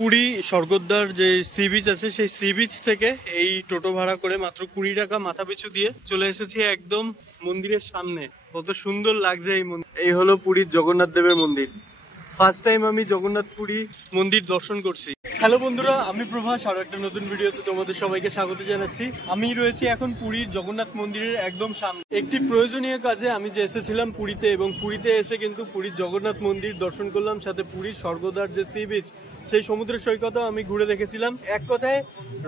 পুরী স্বর্গদ্বার যে sea beach আছে সেই সি বিচ থেকে এই টোটো ভাড়া করে মাত্র 20 টাকা মাথা পিছু দিয়ে চলে এসেছি একদম মন্দিরের সামনে। কত সুন্দর লাগছে এই মন্দির। এই হলো পুরীর জগন্নাথ দেবের মন্দির। ফার্স্ট টাইম আমি জগন্নাথ পুরী মন্দির দর্শন করছি। হ্যালো বন্ধুরা, আমি প্রভাস, আরো একটা নতুন ভিডিওতে তোমাদের সবাইকে স্বাগত জানাচ্ছি। আমি রয়েছি এখন পুরীর জগন্নাথ মন্দিরের একদম সামনে। একটি প্রয়োজনীয় কাজে আমি যে এসেছিলাম পুরীতে, এবং পুরীতে এসে কিন্তু পুরীর জগন্নাথ মন্দির দর্শন করলাম, সাথে পুরীর স্বর্গদ্বার যে সি বিচ সেই সমুদ্র সৈকতও আমি ঘুরে দেখেছিলাম। এক কথায়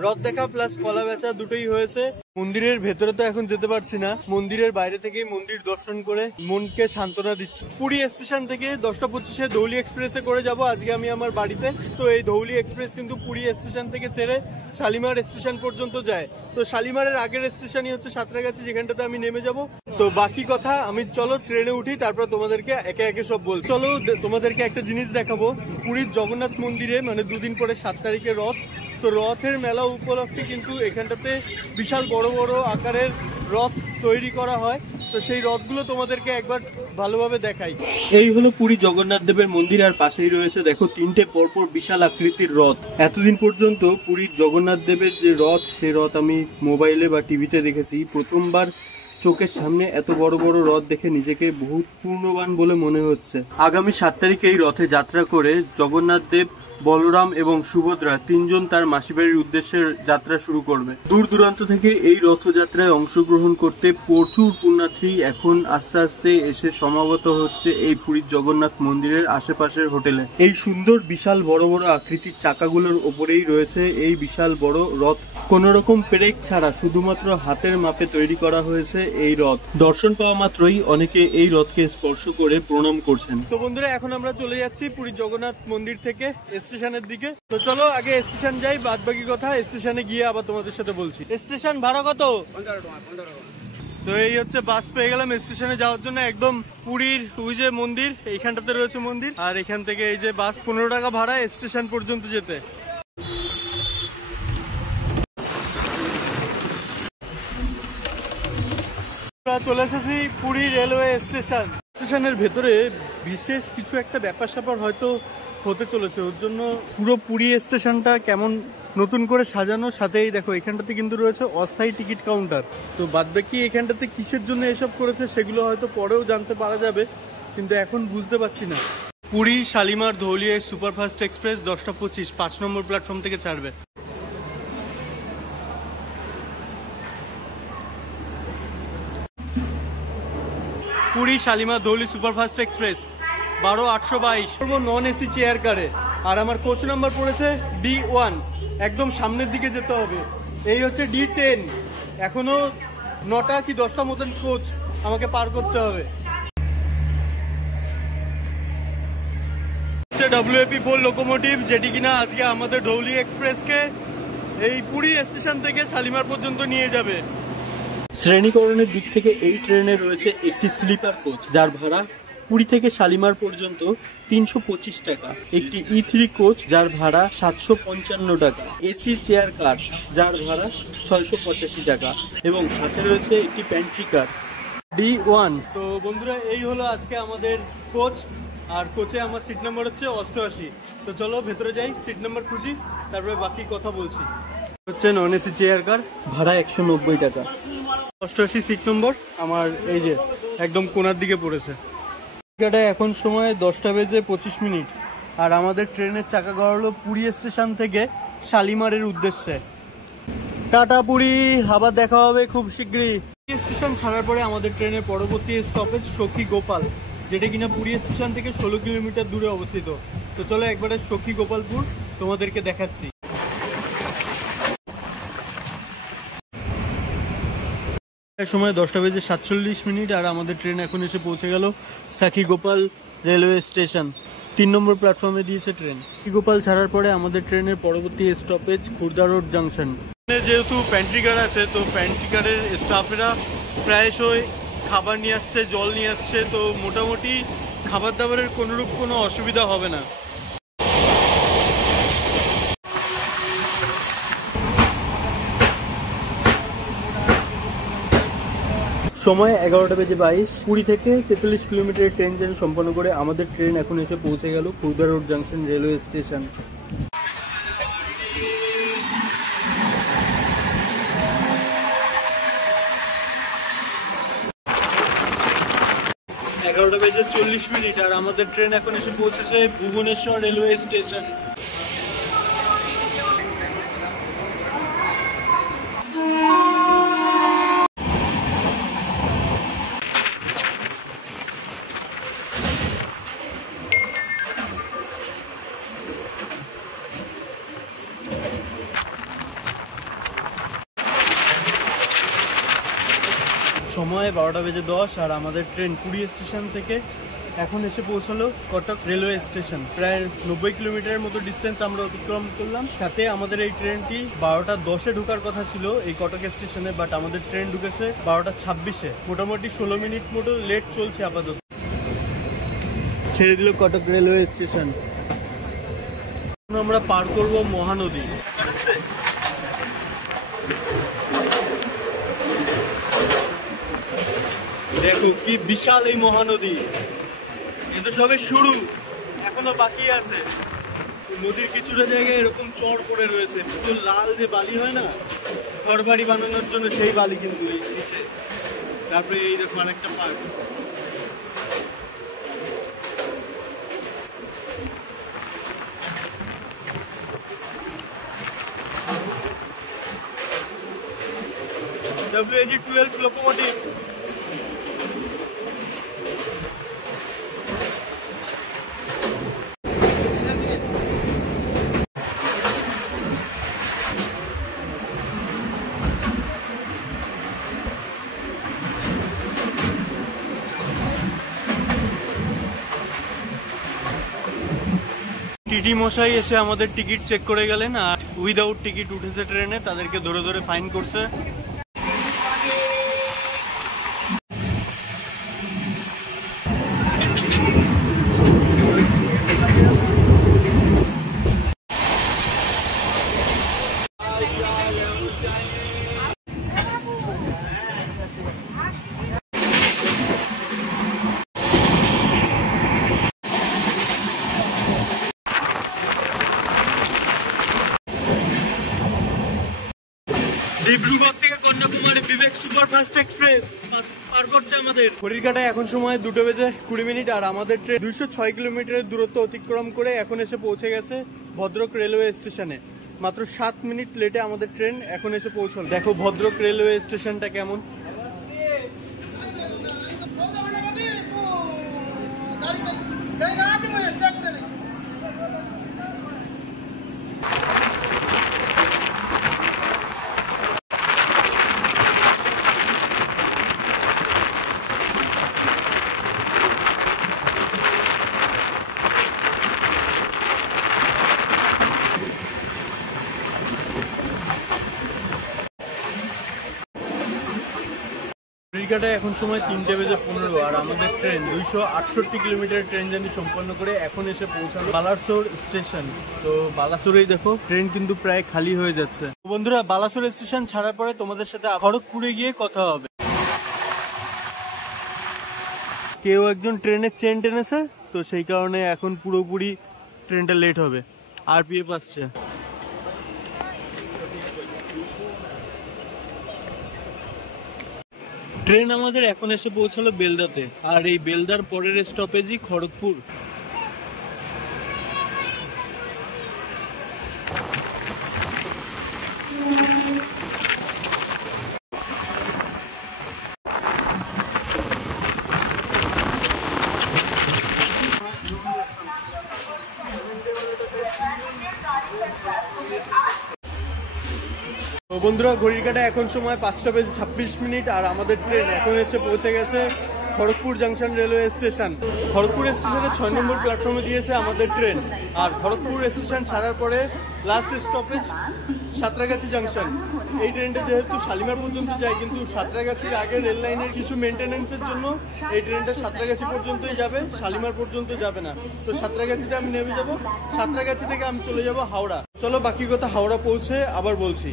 রথ দেখা প্লাস কলা বেচা দুটোই হয়েছে। মন্দিরের ভেতরে তো এখন যেতে পারছি না, মন্দিরের বাইরে থেকেই মন্দির দর্শন করে মনকে সান্ত্বনা দিচ্ছি। পুরী স্টেশন থেকে 10টা 25-এ ধৌলি এক্সপ্রেসে করে যাব আজকে আমি আমার বাড়িতে। তো এই ধৌলি এক্সপ্রেস কিন্তু পুরী স্টেশন থেকে ছেড়ে শালিমার স্টেশন পর্যন্ত যায়। তো শালিমারের আগের স্টেশনই হচ্ছে সাঁতরাগাছি, যেখানটাতে আমি নেমে যাব। তো বাকি কথা আমি চলো ট্রেনে উঠি, তারপর তোমাদেরকে একে একে সব বল। চলো তোমাদেরকে একটা জিনিস দেখাবো। পুরীর জগন্নাথ মন্দিরে মানে দুদিন পরে 7 তারিখে রথ। তো রথের মেলা উপলক্ষে কিন্তু এখানটাতে বিশাল বড় বড় আকারের রথ তৈরি করা হয়। তো সেই রথগুলো তোমাদেরকে একবার ভালোভাবে দেখাই। এই হলো পুরী জগন্নাথ দেবের মন্দির, আর পাশেই রয়েছে দেখো 3টে পরপর বিশাল আকৃতির রথ। এতদিন পর্যন্ত পুরীর জগন্নাথ দেবের যে রথ, সেই রথ আমি মোবাইলে বা টিভিতে দেখেছি। প্রথমবার চোখের সামনে এত বড় বড় রথ দেখে নিজেকে বহুত পূর্ণবান বলে মনে হচ্ছে। আগামী 7 তারিখে এই রথে যাত্রা করে জগন্নাথ দেব, বলরাম এবং সুভদ্রা তিনজন তার মাসিবাড়ির উদ্দেশ্যে যাত্রা শুরু করবে। দূর দূরান্ত থেকে এই রথযাত্রায় অংশগ্রহণ করতে প্রচুর পুণ্যার্থী এখন আস্তে আস্তে এসে সমাগত হচ্ছে এই পুরীর জগন্নাথ মন্দিরের আশেপাশের হোটেলে। এই সুন্দর বিশাল বড় বড় আকৃতির চাকাগুলোর ওপরেই রয়েছে এই বিশাল বড় রথ। কোন রকম পেরেক ছাড়া শুধুমাত্র হাতের মাপে তৈরি করা হয়েছে এই রথ। দর্শন পাওয়া মাত্রই অনেকে এই রথকে স্পর্শ করে প্রণাম করছেন। তো বন্ধুরা, এখন আমরা চলে যাচ্ছি পুরীর জগন্নাথ মন্দির থেকে স্টেশনের দিকে। তো চলো আগে স্টেশন যাই, বাদ বাকি কথা স্টেশনে গিয়ে আবার তোমাদের সাথে বলছি। স্টেশন ভাড়া কত? 15 টাকা। তো এই হচ্ছে বাস পেয়ে গেলাম স্টেশনে যাওয়ার জন্য। একদম পুরীর ওই যে মন্দির, এইখানটাতে রয়েছে মন্দির, আর এখান থেকে এই যে বাস 15 টাকা ভাড়া স্টেশন পর্যন্ত যেতে। চলে এসেছি পুরী রেলওয়ে স্টেশন। স্টেশনের ভেতরে বিশেষ কিছু একটা ব্যাপার স্যাপার হয়তো হতে চলেছে, ওর জন্য পুরো পুরী স্টেশনটা কেমন নতুন করে সাজানো। সাথেই দেখো এখানটাতে কিন্তু রয়েছে অস্থায়ী টিকিট কাউন্টার। তো বাদবাকি এখানটাতে কিসের জন্য এসব করেছে সেগুলো হয়তো পরেও জানতে পারা যাবে, কিন্তু এখন বুঝতে পারছি না। পুরী শালিমার ধৌলিয়া সুপারফাস্ট এক্সপ্রেস 10টা 25 5 নম্বর প্ল্যাটফর্ম থেকে ছাড়বে। Puri Shalimar Dhauli superfast express 12-822 non AC chair কারে। আর আমার কোচ নাম্বার পড়েছে D1। একদম সামনের দিকে যেতে হবে। এই হচ্ছে D10। এখনো 9টা কি 10টা মতন কোচ আমাকে পার করতে হবে। WAP4 লোকোমোটিভ, যেটি কিনা আজকে আমাদের ধৌলি এক্সপ্রেসকে এই পুরী স্টেশন থেকে শালিমার পর্যন্ত নিয়ে যাবে। শ্রেণীকরণের দিক থেকে এই ট্রেনে রয়েছে একটি স্লিপার কোচ, যার ভাড়া পুরী থেকে শালিমার পর্যন্ত 325 টাকা। একটি E3 কোচ, যার ভাড়া 755 টাকা। এসি চেয়ার কার, যার ভাড়া 685 টাকা, এবং সাথে রয়েছে একটি প্যান্ট্রি কার D1। তো বন্ধুরা, এই হলো আজকে আমাদের কোচ, আর কোচে আমার সিট নাম্বার হচ্ছে 88। তো চলো ভেতরে যাই, সিট নাম্বার খুঁজি, তারপরে বাকি কথা বলছি। হচ্ছে নন এসি চেয়ার কার, ভাড়া 190 টাকা। 88 সিট নম্বর আমার, এই যে একদম কোনার দিকে পড়েছে। এখন সময় 10:25, আর আমাদের ট্রেনের চাকা গড়ালো পুরী স্টেশন থেকে শালিমারের উদ্দেশ্যে। টাটা পুরী, আবার দেখা হবে খুব শীঘ্রই। স্টেশন ছাড়ার পরে আমাদের ট্রেনের পরবর্তী স্টপেজ সখী গোপাল, যেটা কিনা পুরী স্টেশন থেকে 16 কিলোমিটার দূরে অবস্থিত। তো চলো একবারে সখী গোপালপুর তোমাদেরকে দেখাচ্ছি। সময় 10:47, আর আমাদের ট্রেন এখন এসে পৌঁছে গেল সখী গোপাল রেলওয়ে স্টেশন। 3 নম্বর প্ল্যাটফর্মে দিয়েছে ট্রেন। সখী গোপাল ছাড়ার পরে আমাদের ট্রেনের পরবর্তী স্টপেজ খুর্দা রোড জাংশন। যেহেতু প্যান্ট্রি কার আছে, তো প্যান্ট্রি কারের স্টাফেরা প্রায়শই খাবার নিয়ে আসছে, জল নিয়ে আসছে। তো মোটামুটি খাবার দাবারের কোনোরূপ কোনো অসুবিধা হবে না। সময় 11:22। পুরী থেকে 43 কিলোমিটারের ট্রেন জার্নি সম্পন্ন করে আমাদের ট্রেন এখন এসে পৌঁছে গেল Khurda road junction railway station. 40 minute আর আমাদের ট্রেন এখন এসে পৌঁছেছে ভুবনেশ্বর রেলওয়ে স্টেশন। সময় 12:10 আর আমাদের ট্রেন পুরী স্টেশন থেকে এখন এসে পৌঁছালো কটক রেলওয়ে স্টেশন। প্রায় 90 কিলোমিটারের মতো ডিস্টেন্স আমরা অতিক্রম করলাম। সাথে আমাদের এই ট্রেনটি 12:10 ঢোকার কথা ছিল এই কটক স্টেশনে, বাট আমাদের ট্রেন ঢুকেছে 12:26। মোটামুটি 16 মিনিট মতো লেট চলছে আপাতত। ছেড়ে দিল কটক রেলওয়ে স্টেশন। আমরা পার করব মহানদী। দেখো কি বিশাল এই মহানদী, এটা সবে শুরু, এখনো বাকি আছে। নদীর কিছুটা জায়গায় এরকম চর পড়ে রয়েছে, পুরো লাল যে বালি হয় না ঘর বাড়ি বানানোর জন্য, সেই বালি কিন্তু এই নিচে। তারপরে এই দেখো আরেকটা পার্ক। WAG-12 locomotive. টিটি মশাই এসে আমাদের টিকিট চেক করে গেলেন, আর উইদাউট টিকিট উঠেছে ট্রেনে তাদেরকে ধরে ধরে ফাইন করছে। ডিব্রুগড় থেকে কন্যাকুমারী বিবেক সুপারফাস্ট এক্সপ্রেস পার করছে আমাদের। ঘড়ির কাঁটায় এখন সময় 2:20 আর আমাদের ট্রেন 206 কিলোমিটারের দূরত্ব অতিক্রম করে এখন এসে পৌঁছে গেছে ভদ্রক রেলওয়ে স্টেশনে। মাত্র 7 মিনিট লেটে আমাদের ট্রেন এখন এসে পৌঁছল। দেখো ভদ্রক রেলওয়ে স্টেশনটা কেমন। এখন সময় 3:15 আর আমাদের ট্রেন 268 কিলোমিটার ট্রেন জার্নি সম্পন্ন করে এখন এসে পৌঁছালো বালাসোর স্টেশন। তো বালাসোরেই দেখো ট্রেন কিন্তু প্রায় খালি হয়ে যাচ্ছে। বন্ধুরা, বালাসোর স্টেশন ছাড়ার পরে তোমাদের সাথে খড়গপুরে গিয়ে কথা হবে। কেউ একজন ট্রেনের চেন টেনেছে, তো সেই কারণে এখন পুরোপুরি ট্রেনটা লেট হবে। আরপিএফ আসছে। ট্রেন আমাদের এখন এসে পৌঁছালো বেলদাতে, আর এই বেলদার পরের স্টপেজই খড়গপুর। বন্ধুরা, ঘড়ির কাঁটায় এখন সময় 5:26 আর আমাদের ট্রেন এখন এসে পৌঁছে গেছে Kharagpur junction railway station. Kharagpur স্টেশনে 6 নম্বর প্ল্যাটফর্মে দিয়েছে আমাদের ট্রেন। আর খড়গপুর স্টেশন ছাড়ার পরে লাস্ট স্টপেজ সাঁতরাগাছি জাংশন। এই ট্রেনটা যেহেতু শালিমার পর্যন্ত যায়, কিন্তু সাঁতরাগাছির আগে রেল লাইনের কিছু মেনটেন্যান্সের জন্য এই ট্রেনটা সাঁতরাগাছি পর্যন্তই যাবে, শালিমার পর্যন্ত যাবে না। তো সাঁতরাগাছিতে আমি নেমে যাব, সাঁতরাগাছি থেকে আমি চলে যাব হাওড়া। চলো বাকি কথা হাওড়া পৌঁছে আবার বলছি।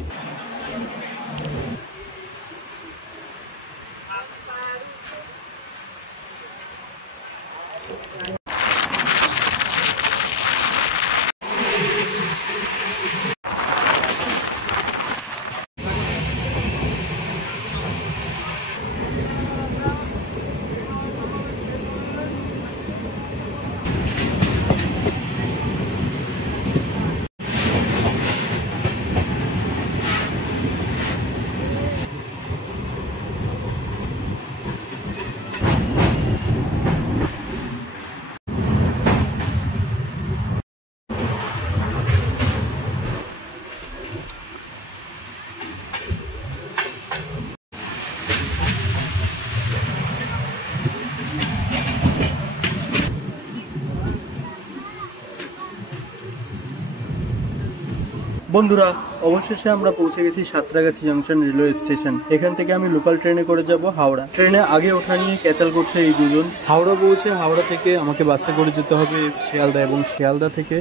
বন্ধুরা, অবশেষে আমরা পৌঁছে গেছি সাঁতরাগাছি জংশন রেলওয়ে স্টেশন। এখান থেকে আমি লোকাল ট্রেনে করে যাব হাওড়া। ট্রেনে আগে ওঠা নিয়ে ক্যাচাল করছে এই দুজন। হাওড়া পৌঁছে হাওড়া থেকে আমাকে বাসে করে যেতে হবে শিয়ালদা, এবং শিয়ালদা থেকে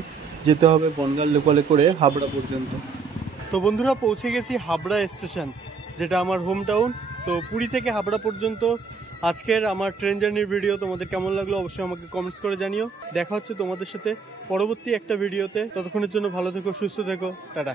যেতে হবে বনগাঁ লোকালে করে হাবড়া পর্যন্ত। তো বন্ধুরা, পৌঁছে গেছি হাবড়া স্টেশন, যেটা আমার হোম টাউন। তো পুরী থেকে হাবড়া পর্যন্ত আজকের আমার ট্রেন জার্নির ভিডিও তোমাদের কেমন লাগলো অবশ্যই আমাকে কমেন্টস করে জানিও। দেখা হচ্ছে তোমাদের সাথে পরবর্তী একটা ভিডিওতে। ততক্ষণের জন্য ভালো থেকো, সুস্থ থেকো, টাটা।